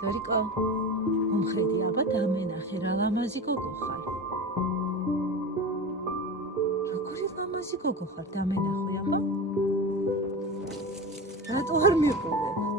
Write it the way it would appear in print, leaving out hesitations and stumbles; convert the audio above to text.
დორიკო, მომხედი, აბა დამენახე რა ლამაზი გოგო ხარ. როგორი ლამაზი გოგო ხარ, დამენახე აბა. რატო არ მიყურებ?